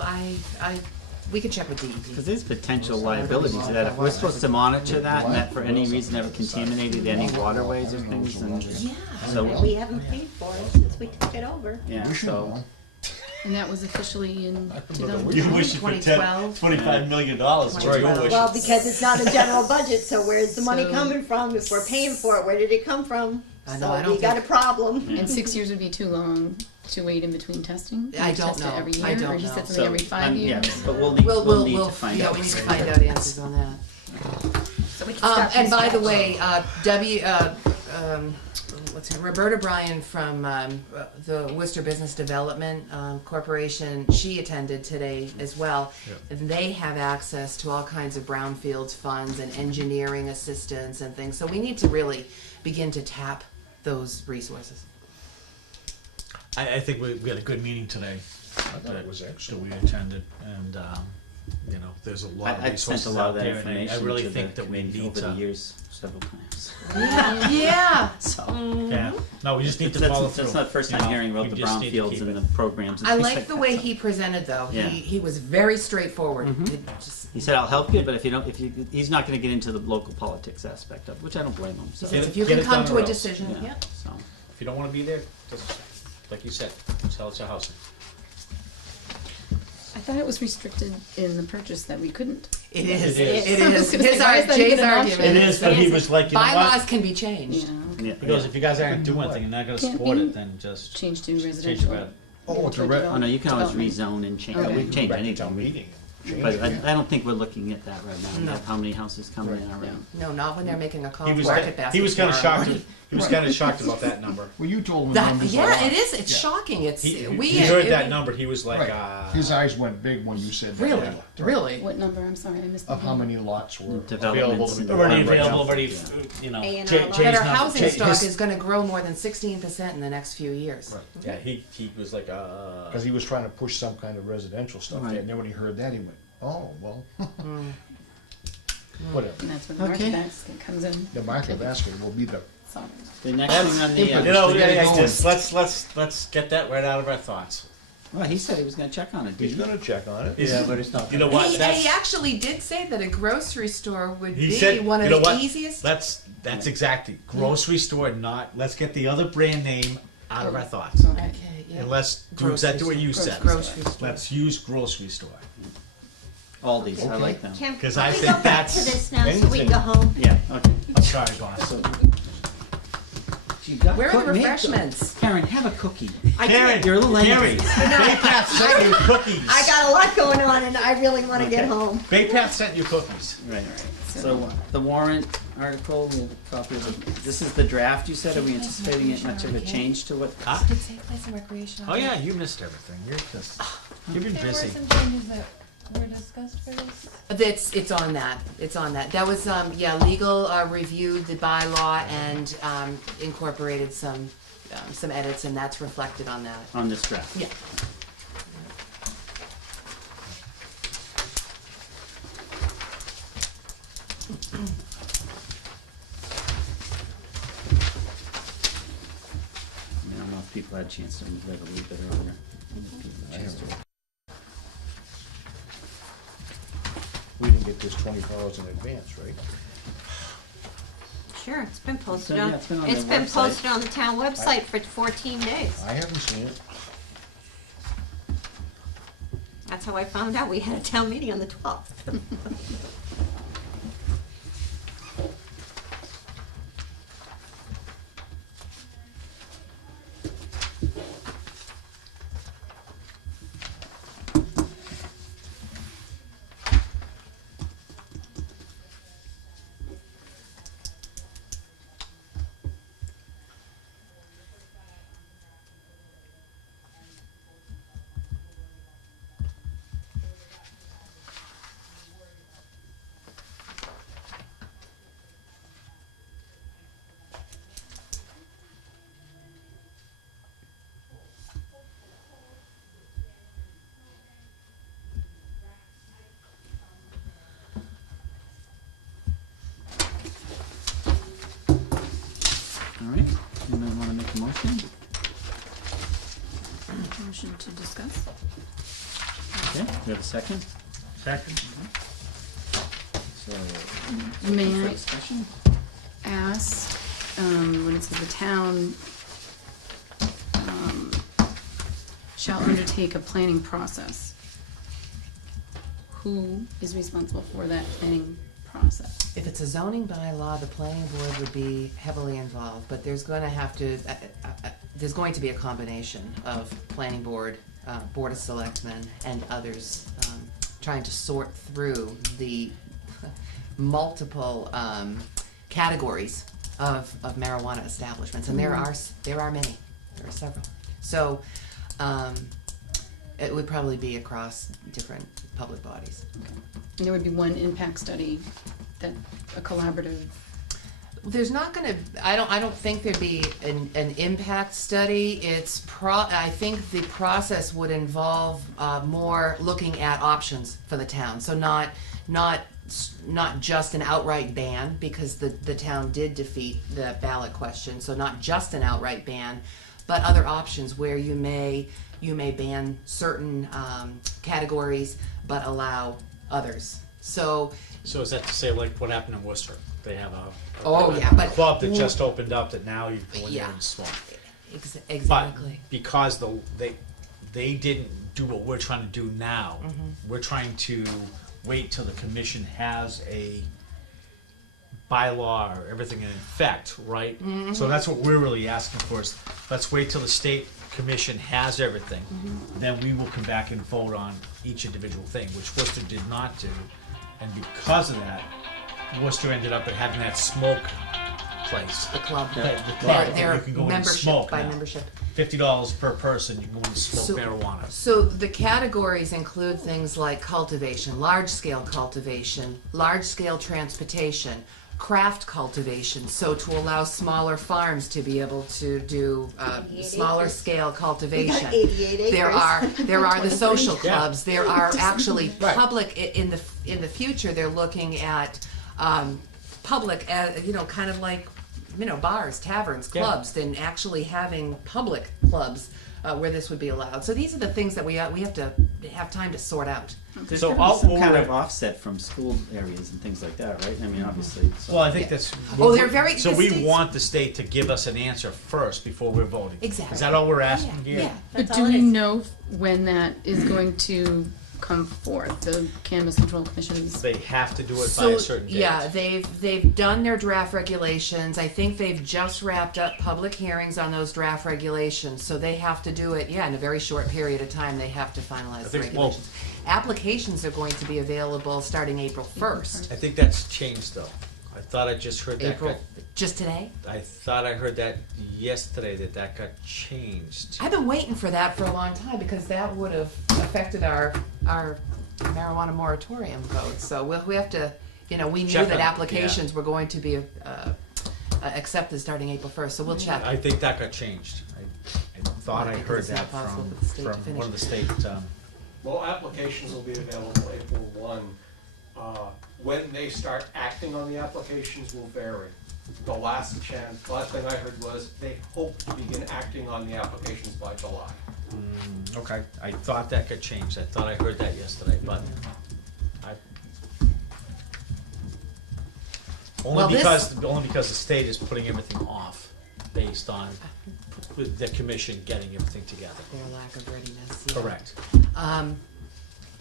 we can check with DEP. Because there's potential liability to that. If we're supposed to monitor that and that for any reason ever contaminated any waterways or things, then, Yeah, so, we haven't paid for it since we took it over. yeah, We should so. know. And that was officially in You 2000. wish you put 2012. $25 million. That's what you wish. Well, because it's not a general budget, so where's the money So- coming from? If we're paying for it, where did it come from? I know, I So don't we got a think- problem. And 6 years would be too long to wait in between testing? I You don't test it know. every year, I don't or he know. said something every 5 years? Yeah, but we'll need to find yeah, out. we need to find out answers on that. So we can start And from by the scratch. way, Roberta Bryan from the Worcester Business Development Corporation, she attended today as well. And they have access to all kinds of brownfields funds and engineering assistance and things. So we need to really begin to tap those resources. I think we had a good meeting today. I thought it was excellent. That we attended, and, you know, there's a lot of I've sent resources a lot out of that there, and information I really to think the that we committee need over to. the years several times. Yeah. So. Yeah, no, we just need to That's- follow through. That's not the first you time know? hearing about We the just need to brownfields keep and it. the programs and I things like like the that, way so. he presented, though. Yeah. He was very straightforward. Mhm. It just, He said, "I'll help you, but if you don't, he's not going to get into the local politics aspect of, which I don't blame him." So. he says, if you Get can it come done to or a else. decision. Yeah. Yep. So. If you don't wanna be there, just, like you said, sell it to housing. I thought it was restricted in the purchase that we couldn't. It is. It is. It I was is. gonna say, His why is that Jay's even an argument. option? It is, but he was like, you know what? Bylaws can be changed. Yeah, okay. Yeah, Because yeah. if you guys aren't doing anything, you're not gonna Can't support be. it, then just Change to change residential. it. Oh, it's a red. Oh no, you can always Development. rezone and change. Okay. We change Back to anything. town meeting. Change But it, I, yeah. I don't think we're looking at that right now. We No. have how many houses coming in already? No, not when they're making a He comp was, market basket. he was kinda tomorrow shocked, morning. he was kinda shocked about that number. Well, you told him. That, numbers yeah, a lot. it is. It's Yeah. shocking. It's He we. heard it- that number, he was like, Right. His eyes went big when you said that. Really, Yeah. Right. really. What number? I'm sorry, I missed the Of how number. many lots were available Developments to and be already done right available, now. already, you know. A&R Jay- lots. Jay's But our not- housing Jay- stock his- is going to grow more than 16% in the next few years. Right. Yeah, he was like, Because he was trying to push some kind of residential stuff there, Right. and then when he heard that, he went, oh, well, Mm. whatever. And that's where the Okay. market basket comes in. The market basket will be the, Sorry. The next thing on the, you know, yeah, just, let's get that right out of our thoughts. well, he said he was going to check on it. he's didn't gonna check on it. Yeah, but it's not. You know what, He that's, actually did say that a grocery store would he be said, one you of know the what, easiest. that's exactly, grocery store, not, let's get the other brand name out of our thoughts. Okay. Okay, yeah. And let's do exactly what you said. Grocery store. Let's use grocery store. Aldi's, I like them. Can 'Cause can I we think go back to that's this now so we anything. go home? Yeah, okay. I'm sorry, boss. So, you got Where are the cook- make- refreshments? Karen, have a cookie. Karen, You're a little Carrie, angry. Baypath sent you cookies. I got a lot going on and I really want to get home. Baypath sent you cookies. Right. So the warrant article, we have a copy of the, this is the draft you said, are we anticipating it much of a change to what? Huh? Did safe place and recreation. Oh yeah, you missed everything. You're just, you've been There were busy. some changes that were discussed for this. It's on that. It's on that. That was legal reviewed the bylaw and incorporated some edits, and that's reflected on that. On this draft? Yeah. I don't know if people had a chance to read it a little bit earlier. I haven't. We didn't get this 24 hours in advance, right? Sure, it's been posted Yeah, on, it's been on it's the been website. posted on the town website for 14 days. I haven't seen it. That's how I found out we had a town meeting on the 12th. All right, anyone want to make a motion? Motion to discuss. Okay, we have a second? Second? So, May for I discussion? ask, when it says the town, shall undertake a planning process, who is responsible for that planning process? If it's a zoning bylaw, the planning board would be heavily involved, but there's going to have to, there's going to be a combination of planning board, board of selectmen, and others, trying to sort through the multiple categories of marijuana establishments, and there are many, there are several. So it would probably be across different public bodies. And there would be one impact study that, a collaborative. There's not gonna, I don't think there'd be an impact study. I think the process would involve more looking at options for the town. So not just an outright ban, because the town did defeat the ballot question. So not just an outright ban, but other options where you may ban certain categories but allow others. So is that to say, like what happened in Worcester? They have a club that just opened up that now you go in there and smoke. Exactly. But because they didn't do what we're trying to do now, we're trying to wait till the commission has a bylaw or everything in effect, right? So that's what we're really asking for is, let's wait till the state commission has everything, then we will come back and vote on each individual thing, which Worcester did not do. And because of that, Worcester ended up having that smoke place. The club. The club, Their you can go in and membership, smoke by now. membership. $50 per person, you can go in and smoke marijuana. So the categories include things like cultivation, large-scale cultivation, large-scale transportation, craft cultivation, so to allow smaller farms to be able to do smaller scale cultivation. 88 acres. There are the social clubs. There are actually Right. public in the future. They're looking at public, kind of like bars, taverns, clubs, and actually having public clubs where this would be allowed. So these are the things that we have to have time to sort out. There's So gotta be some kind we're- of offset from school areas and things like that, right? I mean, obviously. So. Well, I think that's. They're very. So the we states- want the state to give us an answer first before we're voting. Exactly. Is that all we're asking here? Yeah. But do we know when that is going to come forth, the Cannabis Control Commission's? They have to do it by a certain date. Yeah, they've done their draft regulations. I think they've just wrapped up public hearings on those draft regulations. So they have to do it, in a very short period of time. They have to finalize the think- regulations. Applications are going to be available starting April 1st. I think that's changed though. I thought I just heard that. April, just today? I thought I heard that yesterday that got changed. I've been waiting for that for a long time because that would have affected our marijuana moratorium vote. So we have to, we knew Check that on it, applications were going to be accepted starting April 1st. So we'll check. I think that got changed. I thought I Because heard it's that not possible from for the state to one of the finish. state. Well, applications will be available April 1. When they start acting on the applications will vary. The last thing I heard was they hope to begin acting on the applications by July. Okay, I thought that got changed. I thought I heard that yesterday, but Well, this- only because the state is putting everything off based on the commission getting everything together. Their lack of readiness. Yeah. Correct.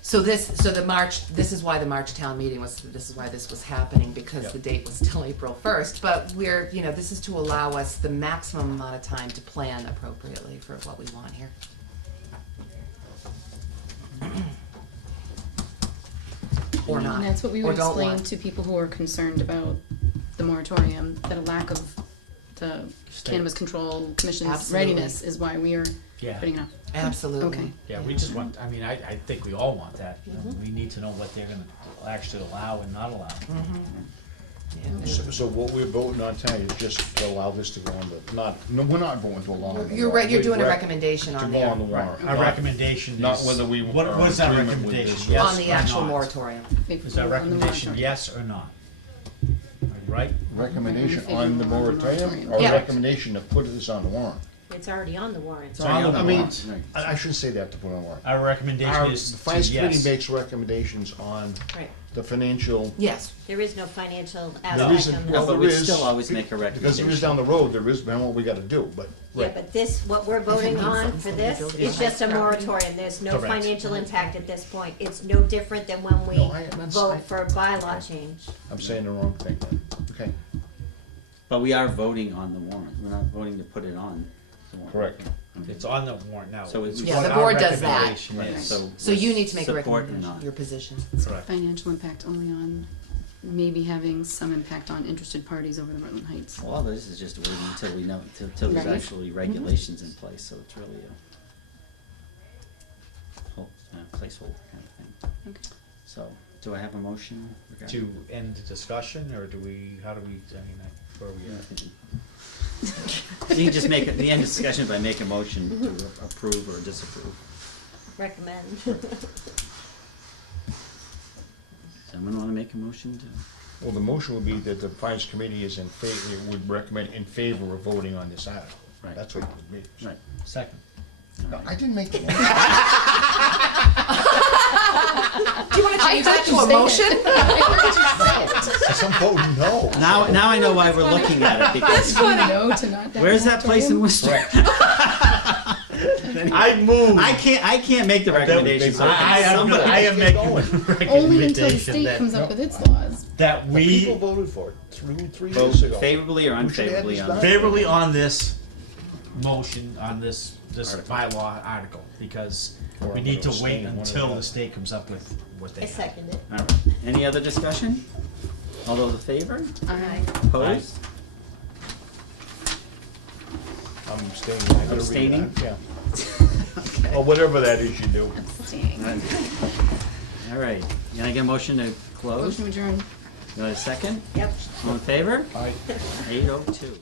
This is why the March town meeting this is why this was happening, because Yep. the date was still April 1st. But this is to allow us the maximum amount of time to plan appropriately for what we want here. Or not. And that's what we or would don't explain want. to people who are concerned about the moratorium, that a lack of the Cannabis Control Commission's Absolutely. readiness is why we are Yeah. putting it off. Absolutely. Okay. Yeah, we just want, I mean, I think we all want that. We need to know what they're gonna actually allow and not allow. So what we're voting on tonight is just to allow this to go on we're not voting to allow on the You're warrant. you're doing a We're recommendation To on go there on the warrant. Our recommendation is. Not whether we What are is that in agreement with recommendation? this. Yes on the or actual not? moratorium. Is our recommendation yes or not? Right? Recommendation In favor on the of moratorium or Yeah. recommendation to put this on the warrant? It's already on the warrant. It's on the I mean, warrant. I shouldn't say that to put on warrant. Our recommendation Our is to finance committee yes. makes recommendations on Right. the financial, Yes, There is no financial there aspect isn't, on well, this. but there we is, still always make a because recommendation. there is down the road, there is, what we gotta do, but. Yeah, but this, what we're voting means on something for to this build is your just a property. moratorium. There's no Correct. financial impact at this point. It's no different than when we No, I'm not vote saying- for a bylaw change. I'm saying the wrong thing, okay, But we are voting on the warrant. We're not voting to put it on the warrant. correct. It's on the warrant now. So it's- Yeah, the Our board does that. recommendation Right, is- so you need to make a support or recommendation, not. your position. Correct. Financial impact only on maybe having some impact on interested parties over the Rutland Heights. Well, all this is just waiting until we know, till there's Right. actually regulations in place, so it's really a placeholder kind of thing. Okay. So, do I have a motion regarding? To end the discussion, or do we, how do we, I mean, where are we at? You can just make the end discussion by make a motion to approve or disapprove. Recommend. Someone wanna make a motion to? Well, the motion would be that the finance committee is in favor, would recommend in favor of voting on this article. Right. That's what it would be. Right. Second. No, I didn't make the motion. Do you wanna change that to a motion? Some vote no. Now I know why we're looking at it, because No to not that where's that place in moratorium? Worcester? I move. I can't make the recommendation, so I am somebody. making a Only until the recommendation state that, comes up with its laws. that The people we voted for it three Vote years ago. favorably or We should've had unfavorably this on done. it. favorably on this motion, on this bylaw article, because Or we I'm need to gonna wait abstain, one or until the the other. state comes up with what they I have. second it. All right. Any other discussion? All those in favor? Aye. Opposed? I'm abstaining. I gotta read Abstaining? that, yeah. Or whatever that is you do. Abstain. All right. Can I get a motion to close? Motion adjourned. Do I have a second? Yep. All in favor? Aye. 8:02.